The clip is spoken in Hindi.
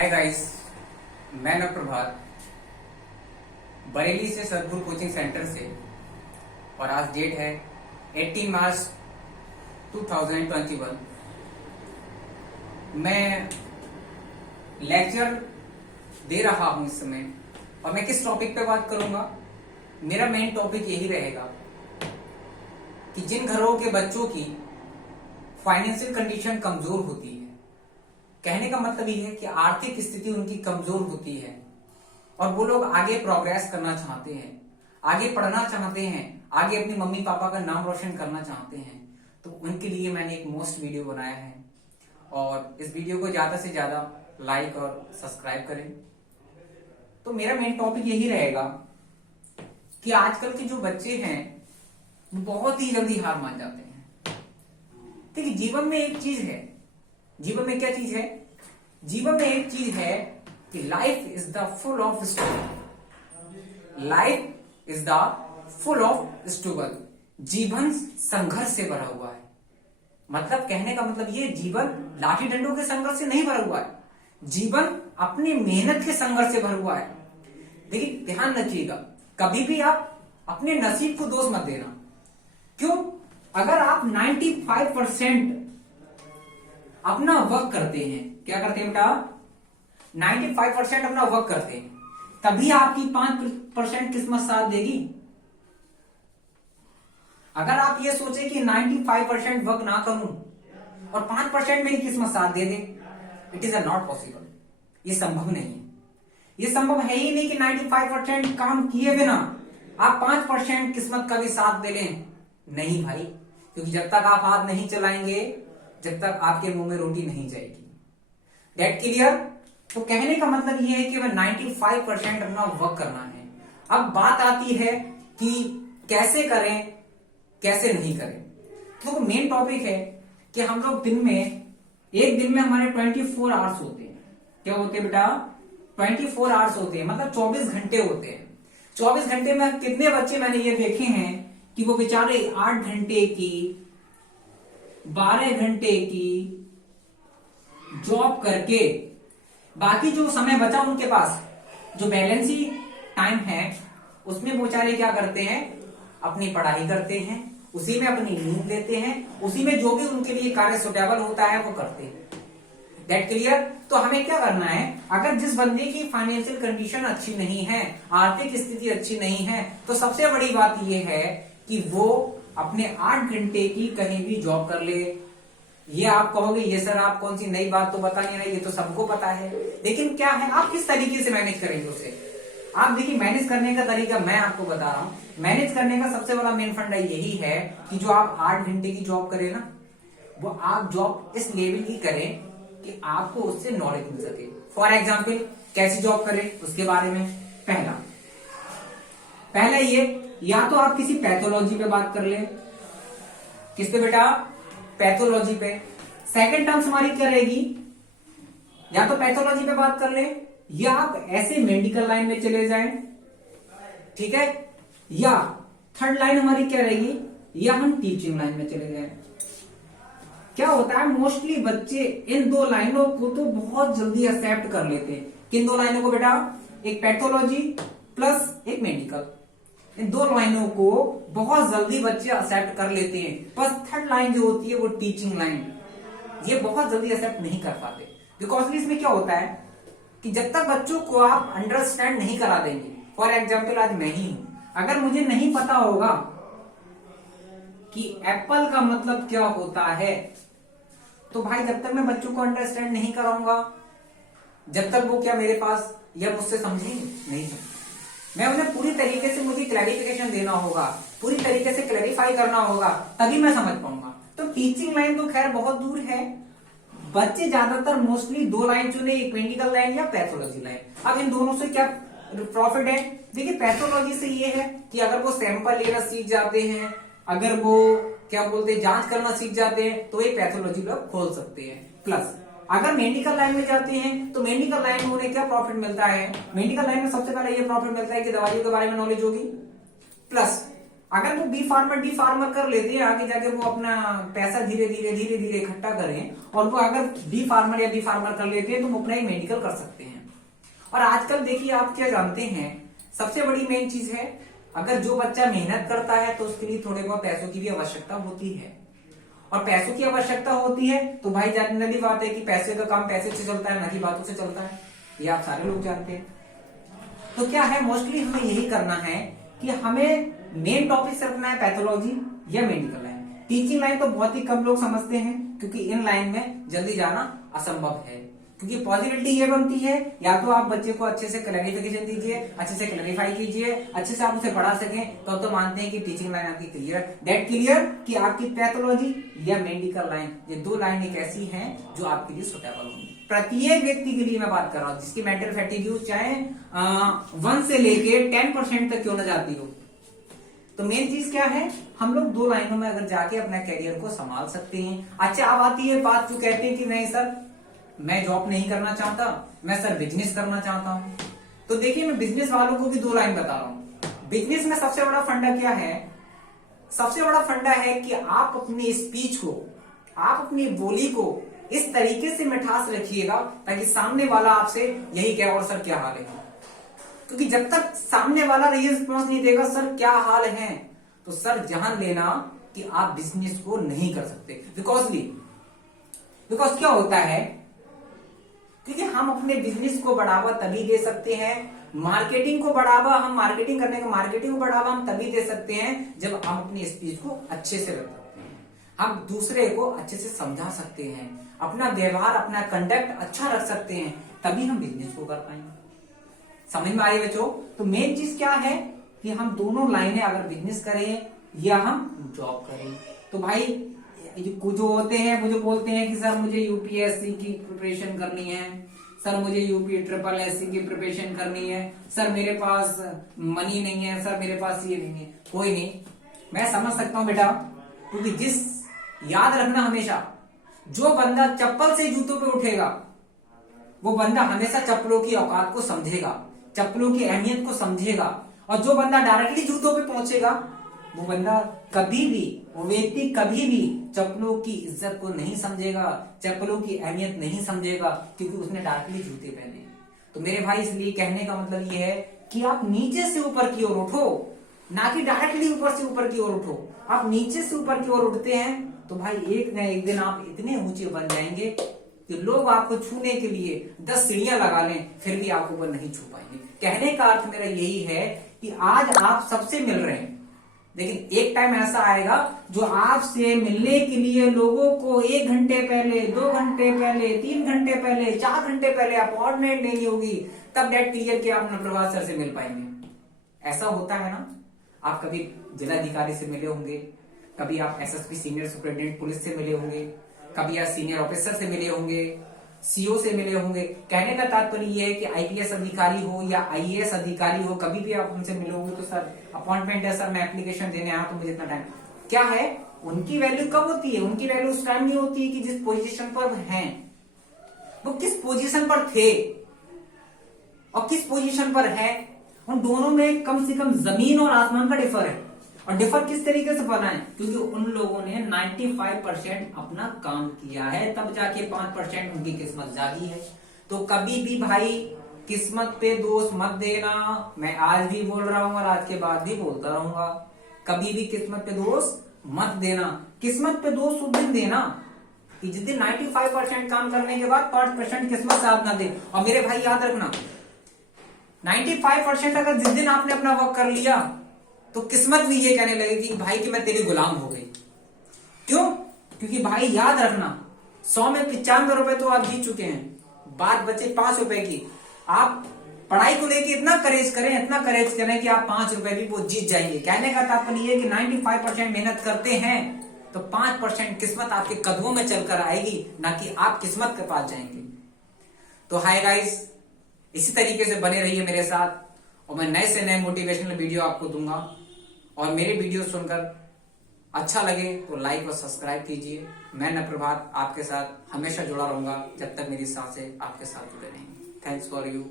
हाय गाइस, मैं नव प्रभात बरेली से सदगुरु कोचिंग सेंटर से। और आज डेट है 18 मार्च 2021। मैं लेक्चर दे रहा हूं इस समय। और मैं किस टॉपिक पे बात करूंगा? मेरा मेन टॉपिक यही रहेगा कि जिन घरों के बच्चों की फाइनेंशियल कंडीशन कमजोर होती है, कहने का मतलब ये है कि आर्थिक स्थिति उनकी कमजोर होती है और वो लोग आगे प्रोग्रेस करना चाहते हैं, आगे पढ़ना चाहते हैं, आगे अपनी मम्मी पापा का नाम रोशन करना चाहते हैं, तो उनके लिए मैंने एक मोस्ट वीडियो बनाया है। और इस वीडियो को ज्यादा से ज्यादा लाइक और सब्सक्राइब करें। तो मेरा मेन टॉपिक यही रहेगा कि आजकल के जो बच्चे हैं वो बहुत ही जल्दी हार मान जाते हैं। देखिए, जीवन में एक चीज है, जीवन में क्या चीज है? जीवन में एक चीज है कि life is the full of struggle. Life is the full of struggle. जीवन संघर्ष से भरा हुआ है। मतलब कहने का मतलब ये, जीवन लाठी डंडों के संघर्ष से नहीं भरा हुआ है, जीवन अपनी मेहनत के संघर्ष से भरा हुआ है। देखिए, ध्यान रखिएगा, कभी भी आप अपने नसीब को दोष मत देना। क्यों? अगर आप 95% अपना वर्क करते हैं, क्या करते हैं बेटा? 95% अपना वर्क करते हैं, तभी आपकी 5% किस्मत साथ देगी। अगर आप ये सोचे कि 95% वर्क ना करूं और 5% मेरी किस्मत साथ दे दे, इट इज नॉट पॉसिबल। ये संभव नहीं है। ये संभव है ही नहीं कि 95% काम किए बिना आप 5% किस्मत का भी साथ दे लें। नहीं भाई, क्योंकि जब तक आप हाथ नहीं चलाएंगे, जब तक आपके मुंह में रोटी नहीं जाएगी। Get clear? तो कहने का मतलब यह है कि हमें 95% अपना वर्क करना है। अब बात आती है कि कैसे करें, कैसे नहीं करें। तो मेन टॉपिक है कि हम लोग एक दिन में हमारे 24 आवर्स होते हैं। क्या होते हैं बेटा? 24 आवर्स होते हैं, मतलब 24 घंटे होते हैं। 24 घंटे में कितने बच्चे मैंने ये देखे हैं कि वो बेचारे 8 घंटे की, 12 घंटे की जॉब करके बाकी जो समय बचा उनके पास, जो बैलेंसी टाइम है, उसमें वो बेचारे क्या करते हैं? अपनी पढ़ाई करते हैं, उसी में अपनी नींद लेते हैं, उसी में जो भी उनके लिए कार्य सुटेबल होता है वो करते हैं। That clear? तो हमें क्या करना है? अगर जिस बंदे की फाइनेंशियल कंडीशन अच्छी नहीं है, आर्थिक स्थिति अच्छी नहीं है, तो सबसे बड़ी बात यह है कि वो अपने 8 घंटे की कहीं भी जॉब कर ले। ये आप कहोगे, ये सर आप कौन सी नई बात तो बता नहीं रहे, ये तो सबको पता है। लेकिन क्या है, आप किस तरीके से मैनेज करेंगे उसे? आप देखिए, मैनेज करने का तरीका मैं आपको बता रहा हूं। मैनेज करने का सबसे बड़ा मेन फंडा यही है कि जो आप 8 घंटे की जॉब करें ना, वो आप जॉब इस लेवल की करें कि आपको उससे नॉलेज मिल सके। फॉर एग्जाम्पल, कैसी जॉब करें उसके बारे में पहला ये, या तो आप किसी पैथोलॉजी पे बात कर ले। किस पे बेटा? पैथोलॉजी पे। सेकंड टर्म्स हमारी क्या रहेगी? या तो पैथोलॉजी पे बात कर ले, या आप ऐसे मेडिकल लाइन में चले जाएं, ठीक है? या थर्ड लाइन हमारी क्या रहेगी? या हम टीचिंग लाइन में चले जाएं। क्या होता है, मोस्टली बच्चे इन दो लाइनों को तो बहुत जल्दी एक्सेप्ट कर लेते हैं। किन दो लाइनों को बेटा? एक पैथोलॉजी प्लस एक मेडिकल। इन दो लाइनों को बहुत जल्दी बच्चे एक्सेप्ट कर लेते हैं। बस थर्ड लाइन जो होती है वो टीचिंग लाइन, ये बहुत जल्दी एक्सेप्ट नहीं कर पाते। बिकॉज इसमें क्या होता है कि जब तक बच्चों को आप अंडरस्टैंड नहीं करा देंगे, फॉर एग्जाम्पल आज मैं ही हूं, अगर मुझे नहीं पता होगा कि एप्पल का मतलब क्या होता है, तो भाई जब तक मैं बच्चों को अंडरस्टैंड नहीं कराऊंगा, जब तक वो क्या मेरे पास या मुझसे समझेंगे नहीं। मैं उन्हें पूरी तरीके से, मुझे क्लैरिफिकेशन देना होगा, पूरी तरीके से क्लैरिफाई करना होगा, तभी मैं समझ पाऊंगा। तो टीचिंग लाइन तो खैर बहुत दूर है। बच्चे ज्यादातर मोस्टली दो लाइन चुने, एक मेडिकल लाइन या पैथोलॉजी लाइन। अब इन दोनों से क्या प्रॉफिट है? देखिए, पैथोलॉजी से ये है कि अगर वो सैंपल लेना सीख जाते हैं, अगर वो क्या बोलते हैं जांच करना सीख जाते हैं, तो एक पैथोलॉजी लैब खोल सकते हैं। प्लस अगर मेडिकल लाइन में जाते हैं तो मेडिकल लाइन में उन्हें क्या प्रॉफिट मिलता है? मेडिकल लाइन में सबसे पहले ये प्रॉफिट मिलता है कि दवाइयों के बारे में नॉलेज होगी। प्लस अगर वो बी फार्मर डी फार्मर कर लेते हैं, आगे जाके वो अपना पैसा धीरे धीरे इकट्ठा करें, और वो अगर डी फार्मर या बी फार्मर कर लेते हैं तो वो अपना एक मेडिकल कर सकते हैं। और आजकल देखिए, आप क्या जानते हैं, सबसे बड़ी मेन चीज है, अगर जो बच्चा मेहनत करता है तो उसके लिए थोड़े बहुत पैसों की भी आवश्यकता होती है, और पैसों की आवश्यकता होती है तो भाई जनरली बात है कि पैसे का काम पैसे से चलता है, ना कि बातों से चलता है, ये आप सारे लोग जानते हैं। तो क्या है, मोस्टली हमें यही करना है कि हमें मेन टॉपिक रखना है पैथोलॉजी या मेडिकल लाइन। टीचिंग लाइन तो बहुत ही कम लोग समझते हैं, क्योंकि इन लाइन में जल्दी जाना असंभव है, क्योंकि पॉसिबिलिटी ये बनती है, या तो आप बच्चे को अच्छे से क्लैरिफिकेशन दीजिए, अच्छे से क्लैरिफाई कीजिए, अच्छे से आप उसे पढ़ा सकें, तो मानते हैं कि टीचिंग लाइन आपकी क्लियर, दैट क्लियर कि आपकी पैथोलॉजी या मेडिकल लाइन, ये दो लाइन एक ऐसी हैं जो आपके लिए सुटेबल होंगी। प्रत्येक व्यक्ति के लिए मैं बात कर रहा हूं, जिसकी मेंटल फैटिग्यू चाहे 1 से लेके 10% तक क्यों न जाती हो। तो मेन चीज क्या है, हम लोग दो लाइनों में अगर जाके अपना करियर को संभाल सकते हैं। अच्छा, अब आती है बात जो कहते हैं कि नहीं सर मैं जॉब नहीं करना चाहता, मैं सर बिजनेस करना चाहता हूं। तो देखिए, मैं बिजनेस वालों को भी दो लाइन बता रहा हूं। बिजनेस में सबसे बड़ा फंडा क्या है, सबसे बड़ा फंडा है कि आप अपनी स्पीच को, आप अपनी बोली को इस तरीके से मिठास रखिएगा ताकि सामने वाला आपसे यही कहे, और सर क्या हाल है। क्योंकि जब तक सामने वाला रिस्पॉन्स नहीं देगा सर क्या हाल है, तो सर जान लेना कि आप बिजनेस को नहीं कर सकते। बिकॉज क्या होता है, क्योंकि हम अपने बिजनेस को बढ़ावा तभी दे सकते हैं, मार्केटिंग को बढ़ावा, हम मार्केटिंग करने का मार्केटिंग को बढ़ावा हम तभी दे सकते हैं जब हम अपनी स्पीच को अच्छे से रख सकते हैं, हम दूसरे को अच्छे से समझा सकते हैं, अपना व्यवहार अपना कंडक्ट अच्छा रख सकते हैं, तभी हम बिजनेस को कर पाएंगे। समझ में आई बच्चों? तो मेन चीज क्या है कि हम दोनों लाइनें, अगर बिजनेस करें या हम जॉब करें, तो भाई जो होते हैं मुझे बोलते हैं कि सर मुझे यूपीएससी की प्रिपरेशन करनी है, सर मुझे यूपी ट्रिपल एससी की प्रिपरेशन करनी है, सर मेरे पास मनी नहीं है, सर मेरे पास ये नहीं है। कोई नहीं, मैं समझ सकता हूं बेटा, क्योंकि याद रखना हमेशा, जो बंदा चप्पल से जूतों पे उठेगा वो बंदा हमेशा चप्पलों की औकात को समझेगा, चप्पलों की अहमियत को समझेगा, और जो बंदा डायरेक्टली जूतों पे पहुंचेगा वो बंदा कभी भी, वो व्यक्ति कभी भी चप्पलों की इज्जत को नहीं समझेगा, चप्पलों की अहमियत नहीं समझेगा, क्योंकि उसने डायरेक्टली जूते पहने। तो मेरे भाई, इसलिए कहने का मतलब ये है कि आप नीचे से ऊपर की ओर उठो, ना कि डायरेक्टली ऊपर से ऊपर की ओर उठो। आप नीचे से ऊपर की ओर उठते हैं तो भाई एक न एक दिन आप इतने ऊंचे बन जाएंगे कि लोग आपको छूने के लिए 10 सीढ़ियां लगा लें फिर भी आपको वो नहीं छू पाएंगे। कहने का अर्थ मेरा यही है कि आज आप सबसे मिल रहे हैं, लेकिन एक टाइम ऐसा आएगा जो आपसे मिलने के लिए लोगों को 1 घंटे पहले, 2 घंटे पहले, 3 घंटे पहले, 4 घंटे पहले अपॉइंटमेंट लेनी होगी, तब डेट क्लियर किया आप नप्रभात सर से मिल पाएंगे। ऐसा होता है ना, आप कभी जिलाधिकारी से मिले होंगे, कभी आप एसएसपी सीनियर सुपरिटेंडेंट पुलिस से मिले होंगे, कभी आप सीनियर ऑफिसर से मिले होंगे, सीओ से मिले होंगे। कहने का तात्पर्य यह है कि आईपीएस अधिकारी हो या आईएएस अधिकारी हो, कभी भी आप उनसे मिले होंगे तो सर अपॉइंटमेंट है, सर मैं एप्लीकेशन देने आया तो मुझे इतना टाइम। क्या है, उनकी वैल्यू कब होती है? उनकी वैल्यू उस टाइम नहीं होती है कि जिस पोजीशन पर हैं, वो किस पोजीशन पर थे और किस पोजीशन पर है, उन दोनों में कम से कम जमीन और आसमान का डिफर है। और डिफर किस तरीके से बना है? क्योंकि उन लोगों ने 95% अपना काम किया है, तब जाके 5% उनकी किस्मत जागी है। तो कभी भी भाई किस्मत पे दोष मत देना, मैं आज भी बोल रहा हूं और आज के बाद भी बोलता रहूंगा, कभी भी किस्मत पे दोष मत देना। किस्मत पे दोष उस दिन देना कि जिस दिन 95% काम करने के बाद 5% किस्मत साथ ना दे। और मेरे भाई याद रखना, 95% अगर जिस दिन आपने अपना वर्क कर लिया तो किस्मत भी ये कहने लगेगी कि भाई कि मैं तेरी गुलाम हो गई। क्यों? क्योंकि भाई याद रखना, 100 में 95 रुपए तो आप जीत चुके हैं, बात बचे 5 रुपए की। आप पढ़ाई को लेकर इतना करेज करें, इतना करेज करें कि आप 5 रुपए भी वो जीत जाएंगे। कहने का तात्पर्य ये कि 95% मेहनत करते हैं तो 5% किस्मत आपके कदमों में चलकर आएगी, ना कि आप किस्मत के पास जाएंगे। तो हाय गाइस, इसी तरीके से बने रहिए मेरे साथ और मैं नए से नए मोटिवेशनल वीडियो आपको दूंगा। और मेरे वीडियो सुनकर अच्छा लगे तो लाइक और सब्सक्राइब कीजिए। मैं नप्रभात आपके साथ हमेशा जुड़ा रहूंगा जब तक मेरी सांसें आपके साथ जुड़े रहेंगी। Thanks for you.